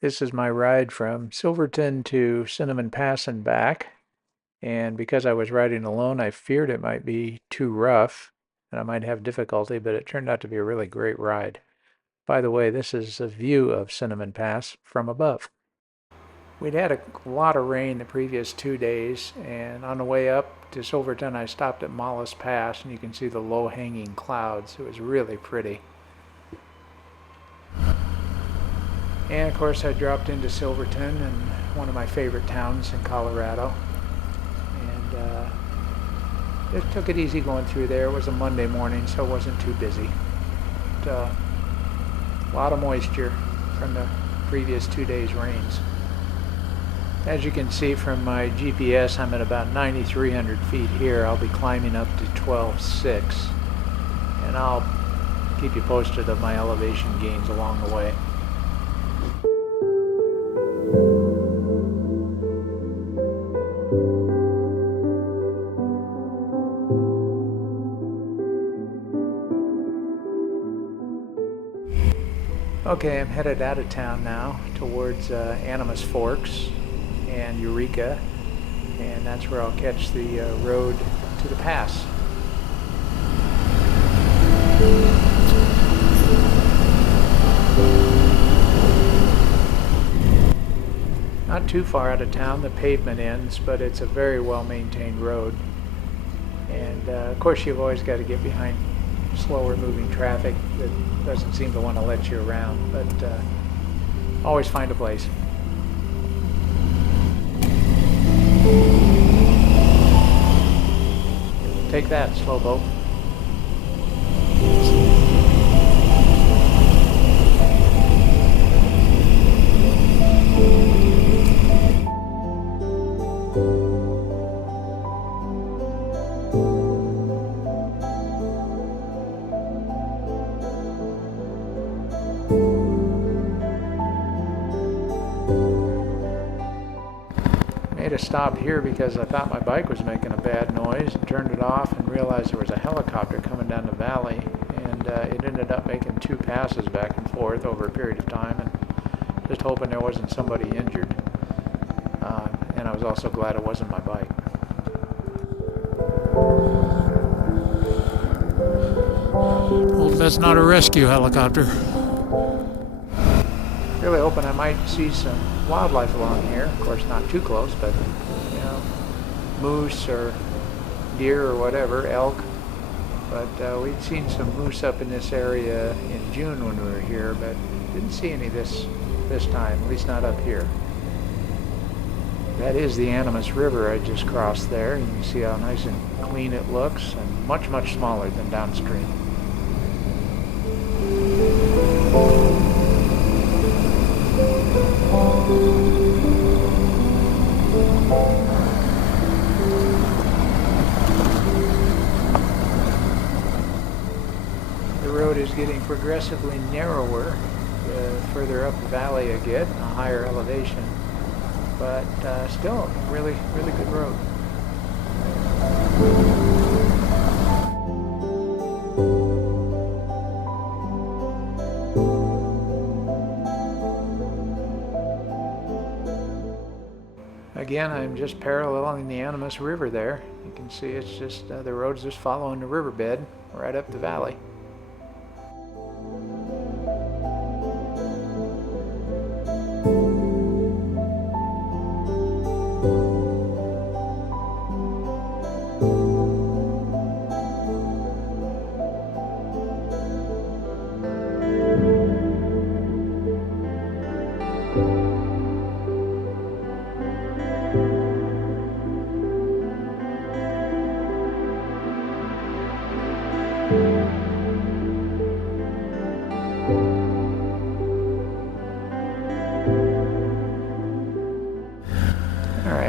This is my ride from Silverton to Cinnamon Pass and back. And because I was riding alone, I feared it might be too rough and I might have difficulty, but it turned out to be a really great ride. By the way, this is a view of Cinnamon Pass from above. We'd had a lot of rain the previous 2 days, and on the way up to Silverton, I stopped at Mollis Pass, and you can see the low-hanging clouds. It was really pretty. And of course, I dropped into Silverton, and one of my favorite towns in Colorado. And just took it easy going through there. It was a Monday morning, so it wasn't too busy. But, a lot of moisture from the previous 2 days' rains. As you can see from my GPS, I'm at about 9,300 feet here. I'll be climbing up to 12,600, and I'll keep you posted of my elevation gains along the way. Okay, I'm headed out of town now towards Animas Forks and Eureka, and that's where I'll catch the road to the pass. Not too far out of town, the pavement ends, but it's a very well maintained road. And of course you've always got to get behind slower moving traffic that doesn't seem to want to let you around, but always find a place. Take that, slow boat. Made a stop here because I thought my bike was making a bad noise and turned it off and realized there was a helicopter coming down the valley, and it ended up making 2 passes back and forth over a period of time, and just hoping there wasn't somebody injured. And I was also glad it wasn't my bike. Hope that's not a rescue helicopter. Really hoping I might see some wildlife along here. Of course, not too close, but moose or deer or whatever, elk. But we'd seen some moose up in this area in June when we were here, but didn't see any this time, at least not up here. That is the Animas River I just crossed there. You can see how nice and clean it looks, and much, much smaller than downstream. The road is getting progressively narrower the further up the valley I get, a higher elevation, but still a really, really good road. Again, I'm just paralleling the Animas River there. You can see it's just, the road's just following the riverbed right up the valley.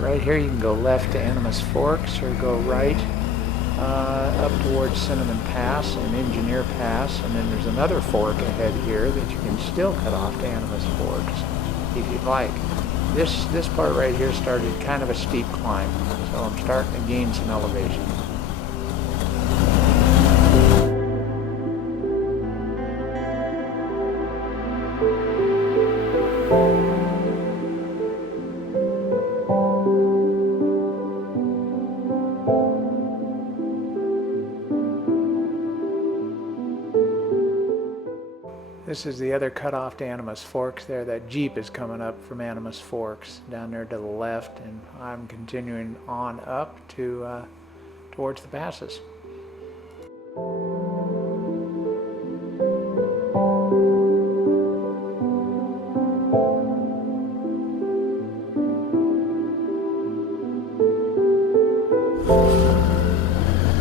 Right here you can go left to Animas Forks or go right up towards Cinnamon Pass and Engineer Pass, and then there's another fork ahead here that you can still cut off to Animas Forks if you'd like. This part right here started kind of a steep climb, so I'm starting to gain some elevation. This is the other cutoff to Animas Forks there. That Jeep is coming up from Animas Forks down there to the left, and I'm continuing on up to towards the passes.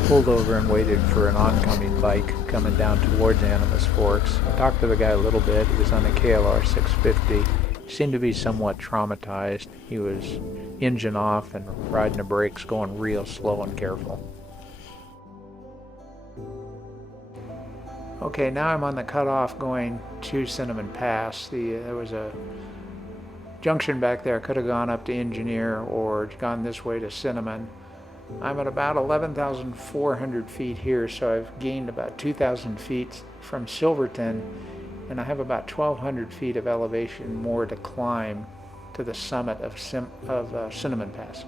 Pulled over and waited for an oncoming bike coming down towards Animas Forks. I talked to the guy a little bit. He was on a KLR 650. He seemed to be somewhat traumatized. He was engine off and riding the brakes, going real slow and careful. Okay, now I'm on the cutoff going to Cinnamon Pass. There was a junction back there. I could have gone up to Engineer or gone this way to Cinnamon. I'm at about 11,400 feet here, so I've gained about 2,000 feet from Silverton, and I have about 1,200 feet of elevation more to climb to the summit of Cinnamon Pass.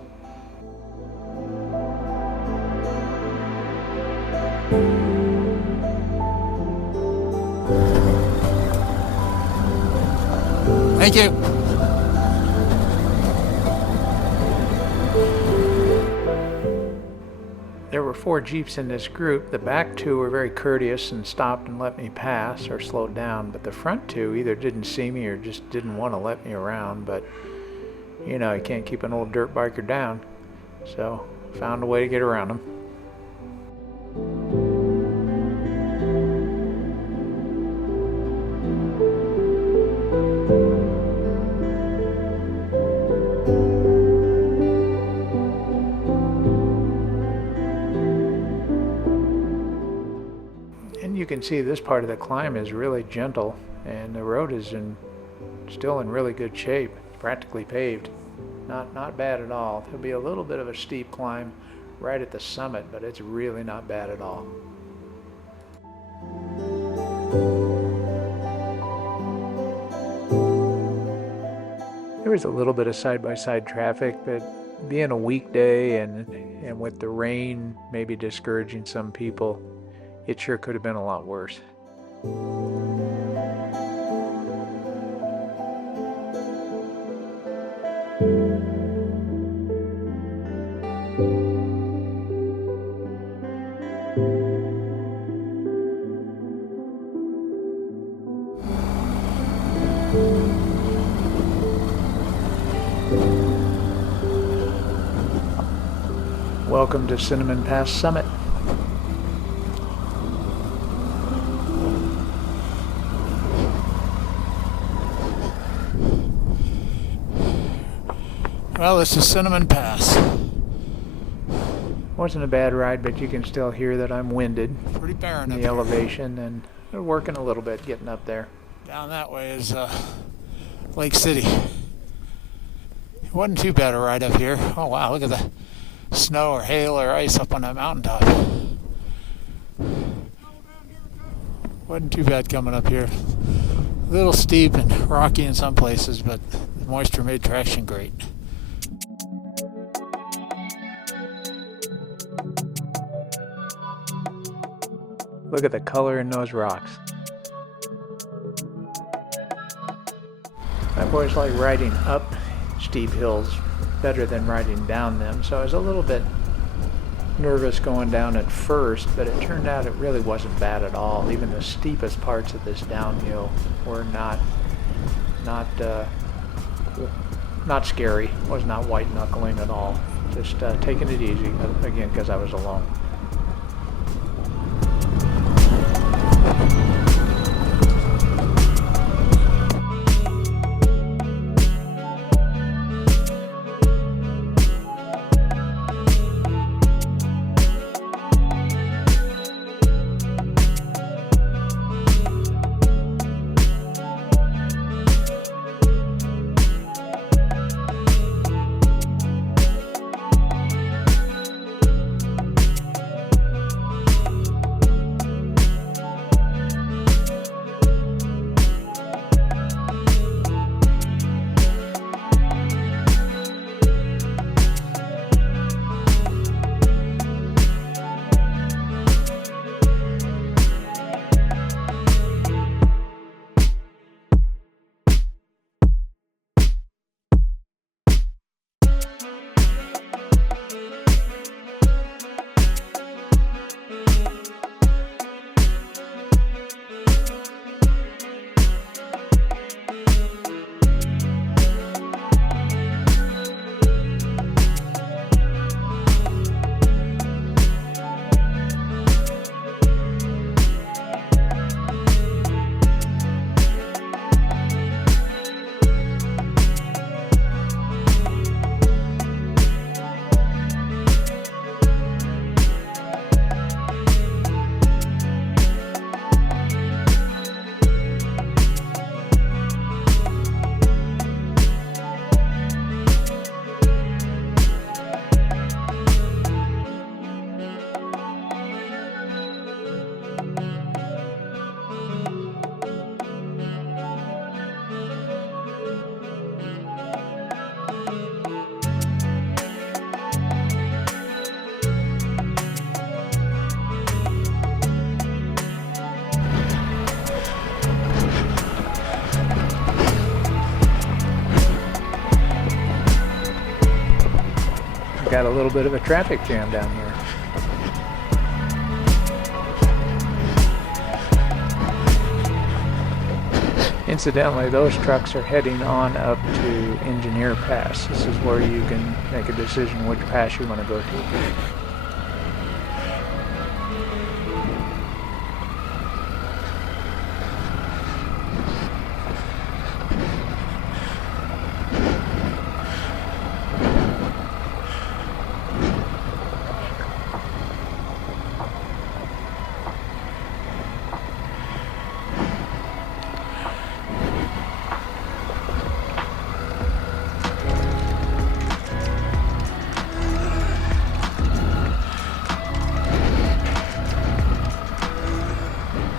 Thank you. There were 4 Jeeps in this group. The back 2 were very courteous and stopped and let me pass or slowed down, but the front 2 either didn't see me or just didn't want to let me around. But you know, you can't keep an old dirt biker down, so found a way to get around them. You can see this part of the climb is really gentle, and the road is still in really good shape, practically paved. Not bad at all. There'll be a little bit of a steep climb right at the summit, but it's really not bad at all. There was a little bit of side-by-side traffic, but being a weekday and with the rain maybe discouraging some people, it sure could have been a lot worse. Welcome to Cinnamon Pass Summit. Well, this is Cinnamon Pass. Wasn't a bad ride, but you can still hear that I'm winded. Pretty barren in up the here. elevation, and we're working a little bit getting up there. Down that way is Lake City. It wasn't too bad a ride up here. Oh wow, look at the snow or hail or ice up on that mountaintop. Wasn't too bad coming up here. A little steep and rocky in some places, but the moisture made traction great. Look at the color in those rocks. I've always liked riding up steep hills better than riding down them, so I was a little bit nervous going down at first, but it turned out it really wasn't bad at all. Even the steepest parts of this downhill were not scary. Was not white knuckling at all. Just taking it easy, again, because I was alone. got a little bit of a traffic jam down here. Incidentally, those trucks are heading on up to Engineer Pass. This is where you can make a decision which pass you want to go to.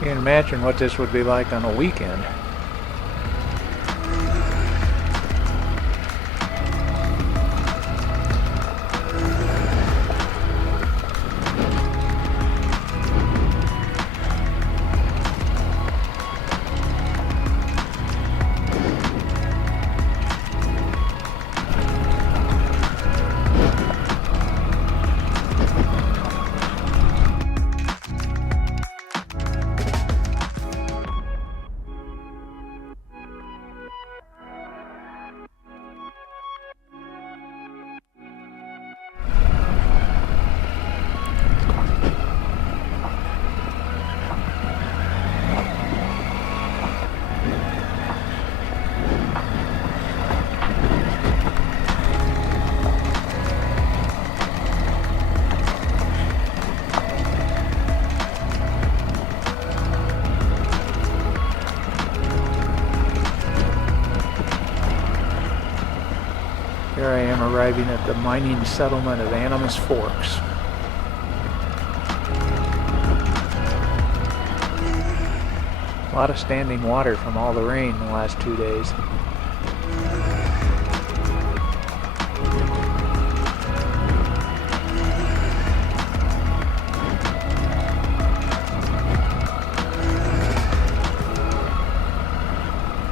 You can imagine what this would be like on a weekend. Here I am arriving at the mining settlement of Animas Forks. A lot of standing water from all the rain the last 2 days.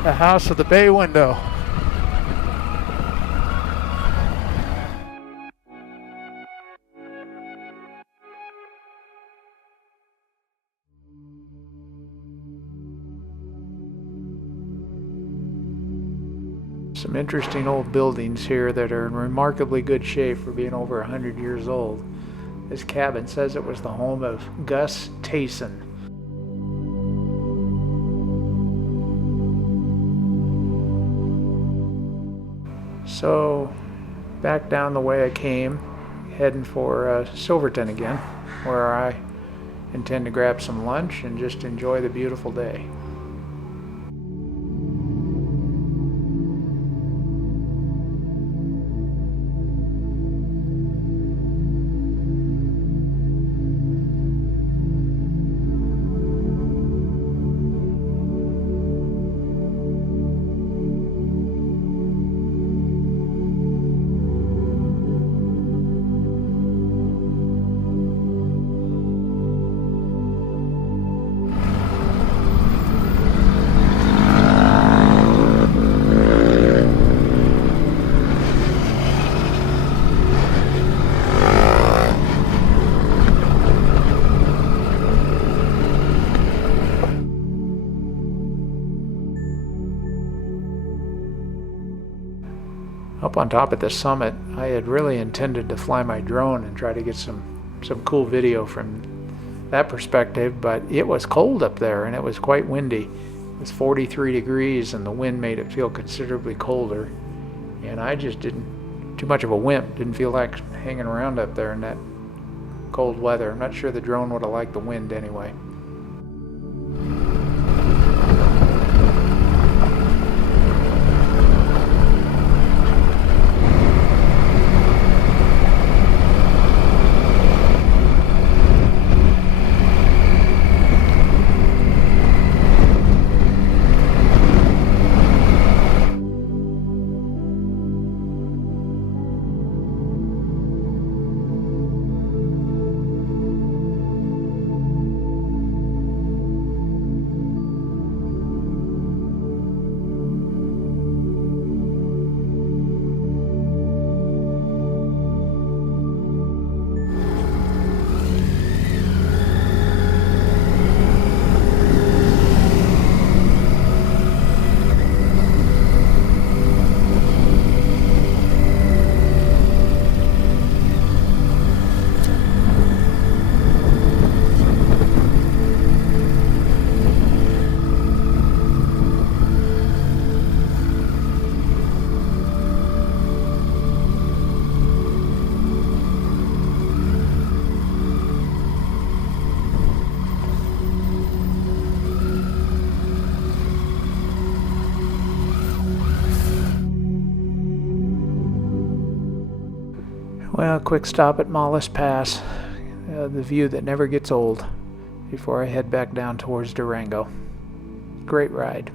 The house with the bay window. Some interesting old buildings here that are in remarkably good shape for being over 100 years old. This cabin says it was the home of Gus Tayson. So, back down the way I came, heading for Silverton again, where I intend to grab some lunch and just enjoy the beautiful day. Up on top at the summit, I had really intended to fly my drone and try to get some cool video from that perspective, but it was cold up there and it was quite windy. It was 43 degrees and the wind made it feel considerably colder. And I just too much of a wimp, didn't feel like hanging around up there in that cold weather. I'm not sure the drone would have liked the wind anyway. Well, quick stop at Mollis Pass, the view that never gets old, before I head back down towards Durango. Great ride.